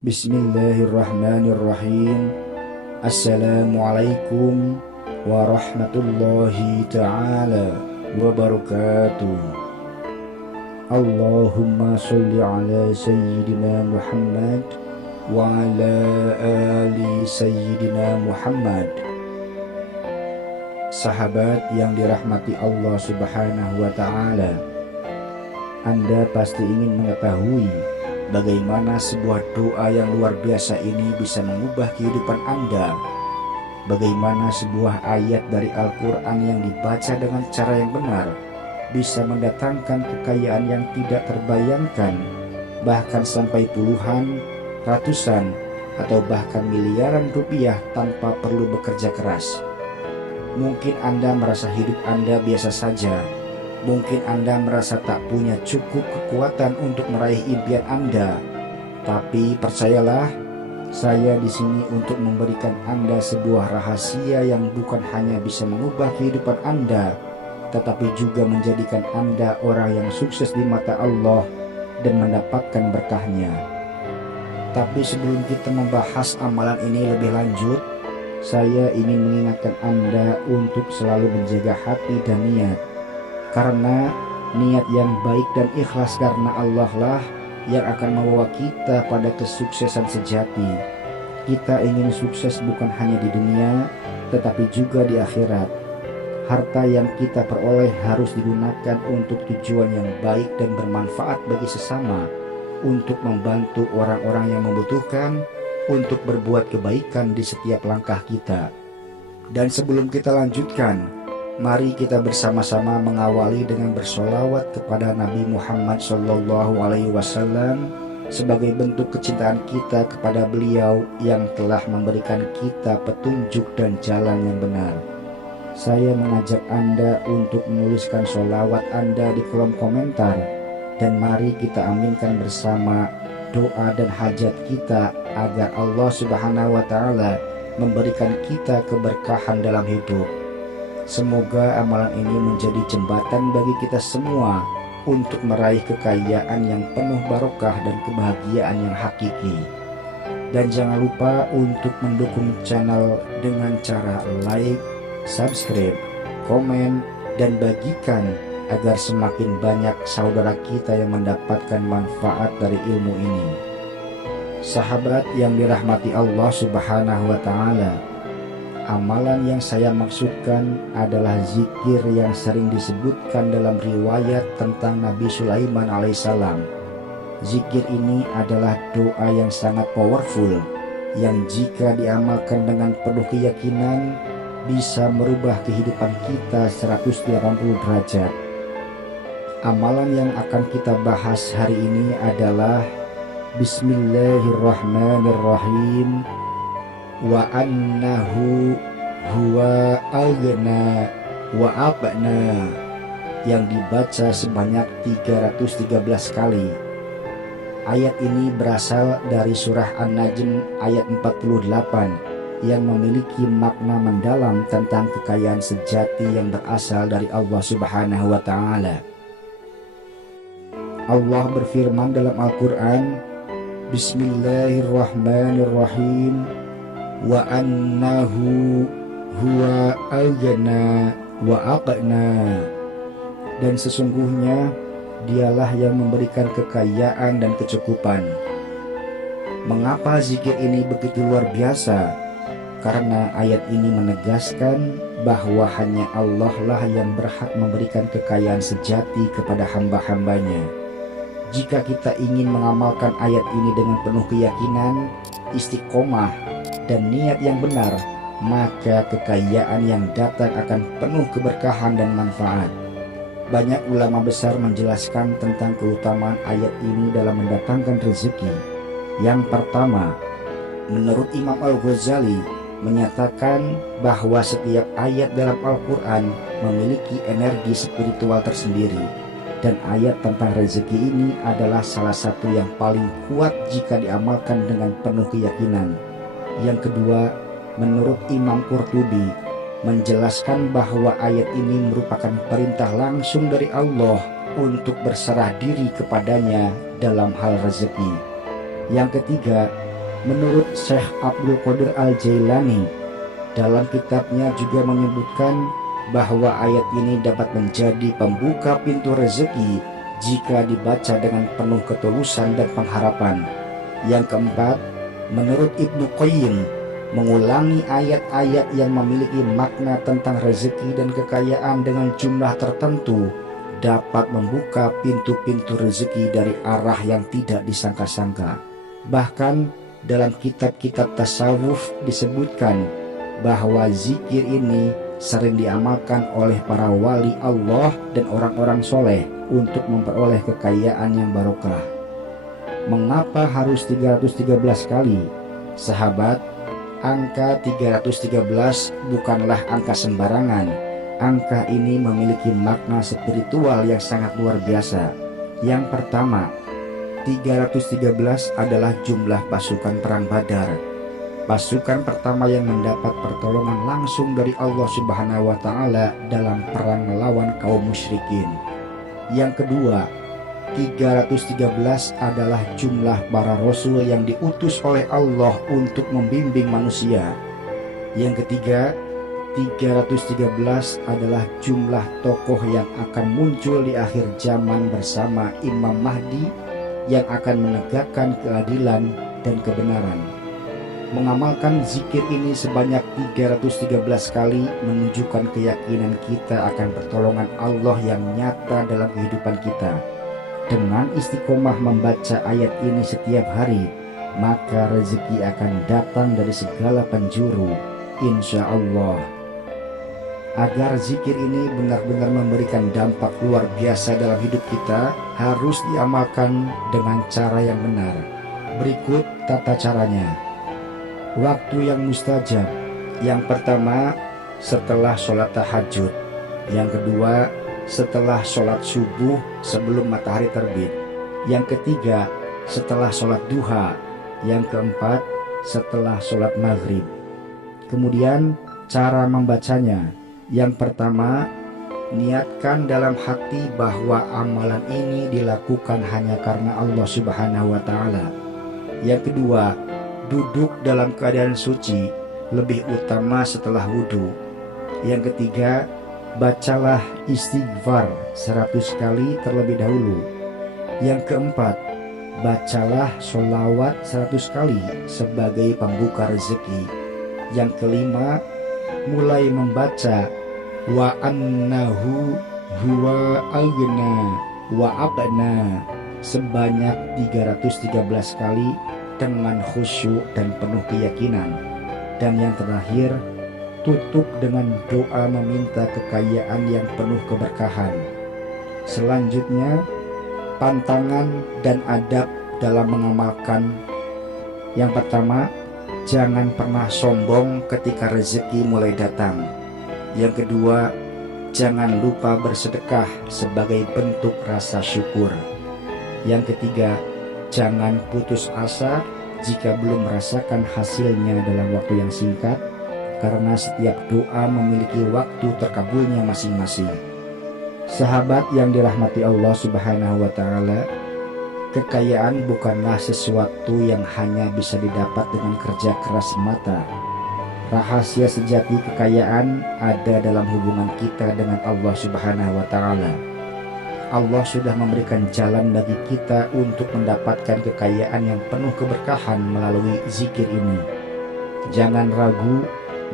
Bismillahirrahmanirrahim. Assalamualaikum warahmatullahi ta'ala wabarakatuh. Allahumma sholli ala Sayyidina Muhammad wa ala ali Sayyidina Muhammad. Sahabat yang dirahmati Allah Subhanahu wa ta'ala, Anda pasti ingin mengetahui bagaimana sebuah doa yang luar biasa ini bisa mengubah kehidupan Anda. Bagaimana sebuah ayat dari Al-Quran yang dibaca dengan cara yang benar bisa mendatangkan kekayaan yang tidak terbayangkan, bahkan sampai puluhan, ratusan, atau bahkan miliaran rupiah tanpa perlu bekerja keras. Mungkin Anda merasa hidup Anda biasa saja. Mungkin Anda merasa tak punya cukup kekuatan untuk meraih impian Anda. Tapi percayalah, saya di sini untuk memberikan Anda sebuah rahasia yang bukan hanya bisa mengubah kehidupan Anda, tetapi juga menjadikan Anda orang yang sukses di mata Allah dan mendapatkan berkahnya. Tapi sebelum kita membahas amalan ini lebih lanjut, saya ingin mengingatkan Anda untuk selalu menjaga hati dan niat. Karena niat yang baik dan ikhlas karena Allah lah yang akan membawa kita pada kesuksesan sejati. Kita ingin sukses bukan hanya di dunia, tetapi juga di akhirat. Harta yang kita peroleh harus digunakan untuk tujuan yang baik dan bermanfaat bagi sesama, untuk membantu orang-orang yang membutuhkan, untuk berbuat kebaikan di setiap langkah kita. Dan sebelum kita lanjutkan, mari kita bersama-sama mengawali dengan bersolawat kepada Nabi Muhammad SAW sebagai bentuk kecintaan kita kepada beliau yang telah memberikan kita petunjuk dan jalan yang benar. Saya mengajak Anda untuk menuliskan solawat Anda di kolom komentar, dan mari kita aminkan bersama doa dan hajat kita agar Allah Subhanahu wa Ta'ala memberikan kita keberkahan dalam hidup. Semoga amalan ini menjadi jembatan bagi kita semua untuk meraih kekayaan yang penuh barokah dan kebahagiaan yang hakiki. Dan jangan lupa untuk mendukung channel dengan cara like, subscribe, komen, dan bagikan agar semakin banyak saudara kita yang mendapatkan manfaat dari ilmu ini. Sahabat yang dirahmati Allah Subhanahu wa Ta'ala, amalan yang saya maksudkan adalah zikir yang sering disebutkan dalam riwayat tentang Nabi Sulaiman alaihissalam. Zikir ini adalah doa yang sangat powerful, yang jika diamalkan dengan penuh keyakinan bisa merubah kehidupan kita 180 derajat. Amalan yang akan kita bahas hari ini adalah Bismillahirrahmanirrahim. Wa annahu huwa aghna wa abna, yang dibaca sebanyak 313 kali. Ayat ini berasal dari surah An-Najm ayat 48 yang memiliki makna mendalam tentang kekayaan sejati yang berasal dari Allah Subhanahu wa Ta'ala. Allah berfirman dalam Al-Quran, Bismillahirrahmanirrahim. Wa annahu huwa aghna wa aqna, dan sesungguhnya dialah yang memberikan kekayaan dan kecukupan. Mengapa zikir ini begitu luar biasa? Karena ayat ini menegaskan bahwa hanya Allah lah yang berhak memberikan kekayaan sejati kepada hamba-hambanya. Jika kita ingin mengamalkan ayat ini dengan penuh keyakinan, istiqomah, dan niat yang benar, maka kekayaan yang datang akan penuh keberkahan dan manfaat. Banyak ulama besar menjelaskan tentang keutamaan ayat ini dalam mendatangkan rezeki. Yang pertama, menurut Imam Al-Ghazali menyatakan bahwa setiap ayat dalam Al-Quran memiliki energi spiritual tersendiri, dan ayat tentang rezeki ini adalah salah satu yang paling kuat jika diamalkan dengan penuh keyakinan. Yang kedua, menurut Imam Qurtubi menjelaskan bahwa ayat ini merupakan perintah langsung dari Allah untuk berserah diri kepadanya dalam hal rezeki. Yang ketiga, Menurut Syekh Abdul Qadir Al-Jailani, dalam kitabnya juga menyebutkan bahwa ayat ini dapat menjadi pembuka pintu rezeki jika dibaca dengan penuh ketulusan dan pengharapan. Yang keempat, menurut Ibnu Qayyim, mengulangi ayat-ayat yang memiliki makna tentang rezeki dan kekayaan dengan jumlah tertentu dapat membuka pintu-pintu rezeki dari arah yang tidak disangka-sangka. Bahkan dalam kitab-kitab tasawuf disebutkan bahwa zikir ini sering diamalkan oleh para wali Allah dan orang-orang soleh untuk memperoleh kekayaan yang barokah. Mengapa harus 313 kali? Sahabat, angka 313 bukanlah angka sembarangan. Angka ini memiliki makna spiritual yang sangat luar biasa. Yang pertama, 313 adalah jumlah pasukan perang Badar. Pasukan pertama yang mendapat pertolongan langsung dari Allah Subhanahu wa Ta'ala dalam perang melawan kaum musyrikin. Yang kedua, 313 adalah jumlah para rasul yang diutus oleh Allah untuk membimbing manusia. Yang ketiga, 313 adalah jumlah tokoh yang akan muncul di akhir zaman bersama Imam Mahdi yang akan menegakkan keadilan dan kebenaran. Mengamalkan zikir ini sebanyak 313 kali menunjukkan keyakinan kita akan pertolongan Allah yang nyata dalam kehidupan kita. Dengan istiqomah membaca ayat ini setiap hari, maka rezeki akan datang dari segala penjuru, insya Allah. Agar zikir ini benar-benar memberikan dampak luar biasa dalam hidup kita, harus diamalkan dengan cara yang benar. Berikut tata caranya. Waktu yang mustajab. Yang pertama, setelah sholat tahajud. Yang kedua, setelah sholat subuh sebelum matahari terbit. Yang ketiga, setelah sholat duha. Yang keempat, setelah sholat maghrib. Kemudian cara membacanya. Yang pertama, niatkan dalam hati bahwa amalan ini dilakukan hanya karena Allah Subhanahu wa Ta'ala. Yang kedua, duduk dalam keadaan suci, lebih utama setelah wudhu. Yang ketiga, bacalah istighfar 100 kali terlebih dahulu. Yang keempat, bacalah sholawat 100 kali sebagai pembuka rezeki. Yang kelima, mulai membaca wa annahu huwa aghna wa abna sebanyak 313 kali dengan khusyuk dan penuh keyakinan. Dan yang terakhir, tutup dengan doa meminta kekayaan yang penuh keberkahan. Selanjutnya, pantangan dan adab dalam mengamalkan. Yang pertama, jangan pernah sombong ketika rezeki mulai datang. Yang kedua, jangan lupa bersedekah sebagai bentuk rasa syukur. Yang ketiga, jangan putus asa jika belum merasakan hasilnya dalam waktu yang singkat, karena setiap doa memiliki waktu terkabulnya masing-masing. Sahabat yang dirahmati Allah Subhanahu wa Ta'ala, kekayaan bukanlah sesuatu yang hanya bisa didapat dengan kerja keras semata. Rahasia sejati kekayaan ada dalam hubungan kita dengan Allah Subhanahu wa Ta'ala. Allah sudah memberikan jalan bagi kita untuk mendapatkan kekayaan yang penuh keberkahan melalui zikir ini. Jangan ragu,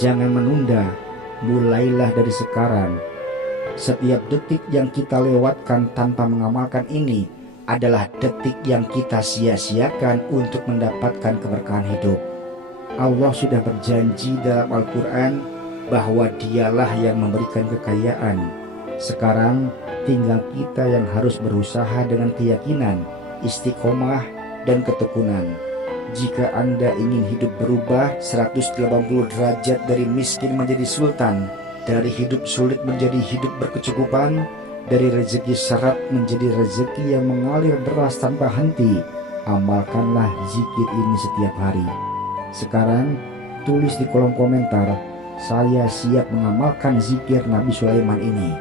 jangan menunda, mulailah dari sekarang. Setiap detik yang kita lewatkan tanpa mengamalkan ini adalah detik yang kita sia-siakan untuk mendapatkan keberkahan hidup. Allah sudah berjanji dalam Al-Quran bahwa Dialah yang memberikan kekayaan. Sekarang tinggal kita yang harus berusaha dengan keyakinan, istiqomah, dan ketekunan. Jika Anda ingin hidup berubah 180 derajat dari miskin menjadi sultan, dari hidup sulit menjadi hidup berkecukupan, dari rezeki syarat menjadi rezeki yang mengalir deras tanpa henti, amalkanlah zikir ini setiap hari. Sekarang tulis di kolom komentar, saya siap mengamalkan zikir Nabi Sulaiman ini.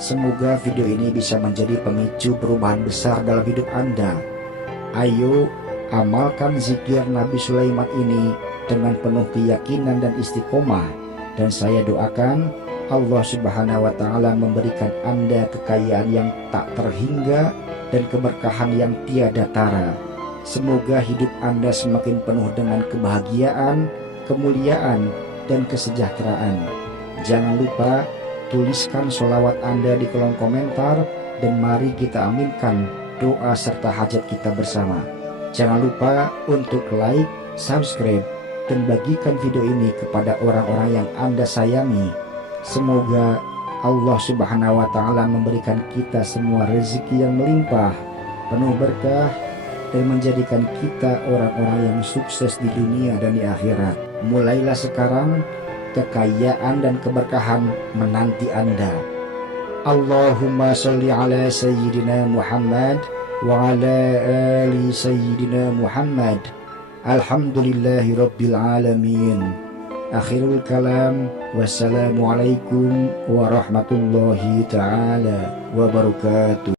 Semoga video ini bisa menjadi pemicu perubahan besar dalam hidup Anda. Ayo Amalkan zikir Nabi Sulaiman ini dengan penuh keyakinan dan istiqomah, dan saya doakan Allah Subhanahu wa Ta'ala memberikan Anda kekayaan yang tak terhingga dan keberkahan yang tiada tara. Semoga hidup Anda semakin penuh dengan kebahagiaan, kemuliaan, dan kesejahteraan. Jangan lupa tuliskan sholawat Anda di kolom komentar, dan mari kita aminkan doa serta hajat kita bersama. Jangan lupa untuk like, subscribe, dan bagikan video ini kepada orang-orang yang Anda sayangi. Semoga Allah Subhanahu wa Ta'ala memberikan kita semua rezeki yang melimpah, penuh berkah, dan menjadikan kita orang-orang yang sukses di dunia dan di akhirat. Mulailah sekarang, kekayaan dan keberkahan menanti Anda. Allahumma sholli ala Sayyidina Muhammad wa ala ali Sayyidina Muhammad. Alhamdulillahi Rabbil Alamin. Akhirul kalam. Wassalamualaikum warahmatullahi ta'ala wabarakatuh.